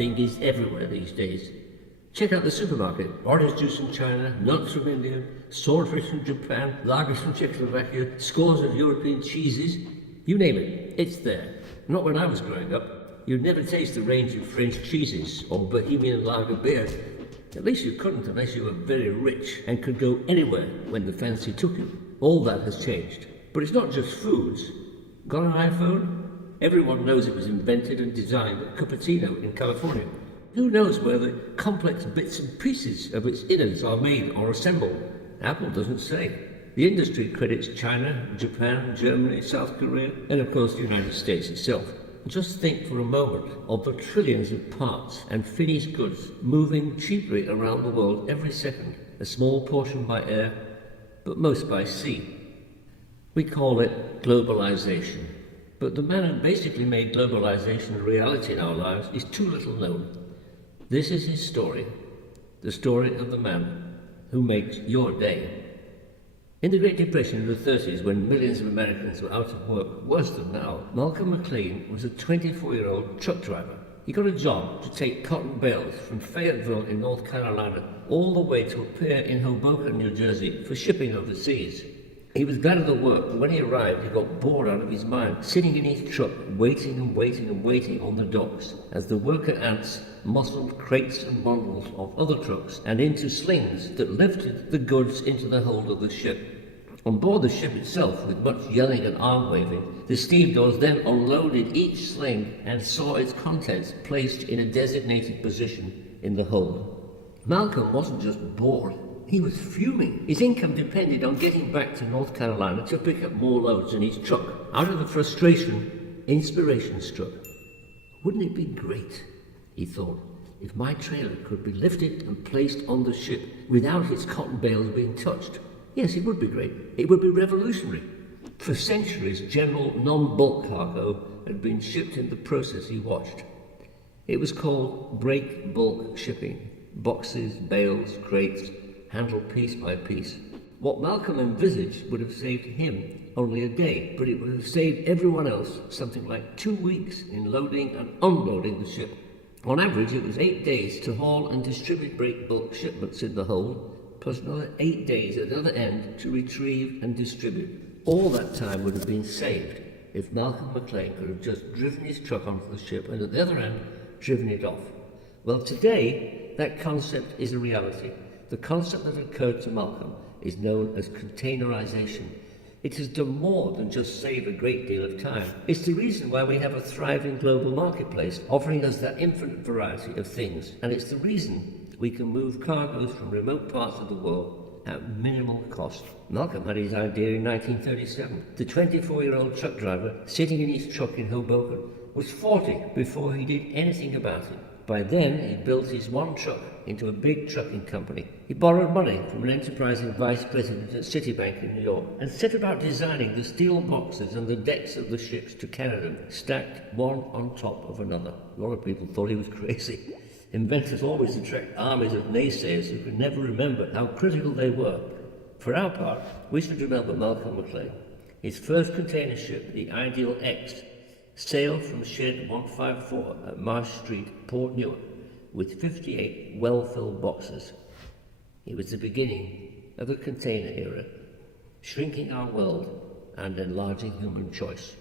thing is everywhere these days. Check out the supermarket. Orange juice from China, nuts from India, swordfish from Japan, lager from Czechoslovakia, scores of European cheeses. You name it, it's there. Not when I was growing up. You'd never taste the range of French cheeses or Bohemian lager beer. At least you couldn't unless you were very rich and could go anywhere when the fancy took you. All that has changed. But it's not just foods. Got an iPhone? Everyone knows it was invented and designed at Cupertino in California. Who knows where the complex bits and pieces of its innards are made or assembled? Apple doesn't say. The industry credits China, Japan, Germany, South Korea, and of course the United States itself. Just think for a moment of the trillions of parts and finished goods moving cheaply around the world every second, a small portion by air, but most by sea. We call it globalization. But the man who basically made globalization a reality in our lives is too little known. This is his story, the story of the man who makes your day. In the Great Depression of the 30s, when millions of Americans were out of work, worse than now, Malcom McLean was a 24-year-old truck driver. He got a job to take cotton bales from Fayetteville in North Carolina all the way to a pier in Hoboken, New Jersey, for shipping overseas. He was glad of the work, but when he arrived, he got bored out of his mind, sitting in his truck, waiting and waiting and waiting on the docks, as the worker ants muscled crates and bundles of other trucks and into slings that lifted the goods into the hold of the ship. On board the ship itself, with much yelling and arm waving, the stevedores then unloaded each sling and saw its contents placed in a designated position in the hold. Malcom wasn't just bored. He was fuming. His income depended on getting back to North Carolina to pick up more loads in his truck. Out of the frustration, inspiration struck. Wouldn't it be great, he thought, if my trailer could be lifted and placed on the ship without its cotton bales being touched? Yes, it would be great. It would be revolutionary. For centuries, general non-bulk cargo had been shipped in the process he watched. It was called break bulk shipping. Boxes, bales, crates, handled piece by piece. What Malcom envisaged would have saved him only a day, but it would have saved everyone else something like 2 weeks in loading and unloading the ship. On average, it was 8 days to haul and distribute break bulk shipments in the hold, plus another 8 days at the other end to retrieve and distribute. All that time would have been saved if Malcom McLean could have just driven his truck onto the ship and at the other end, driven it off. Well, today, that concept is a reality. The concept that occurred to Malcom is known as containerization. It has done more than just save a great deal of time. It's the reason why we have a thriving global marketplace offering us that infinite variety of things. And it's the reason we can move cargoes from remote parts of the world at minimal cost. Malcom had his idea in 1937. The 24-year-old truck driver sitting in his truck in Hoboken was 40 before he did anything about it. By then, he built his one truck into a big trucking company. He borrowed money from an enterprising vice president at Citibank in New York and set about designing the steel boxes and the decks of the ships to carry them, stacked one on top of another. A lot of people thought he was crazy. Inventors always attract armies of naysayers who can never remember how critical they were. For our part, we should remember Malcom McLean. His first container ship, the Ideal X, sailed from shed 154 at Marsh Street, Port Newark, with 58 well-filled boxes. It was the beginning of the container era, shrinking our world and enlarging human choice.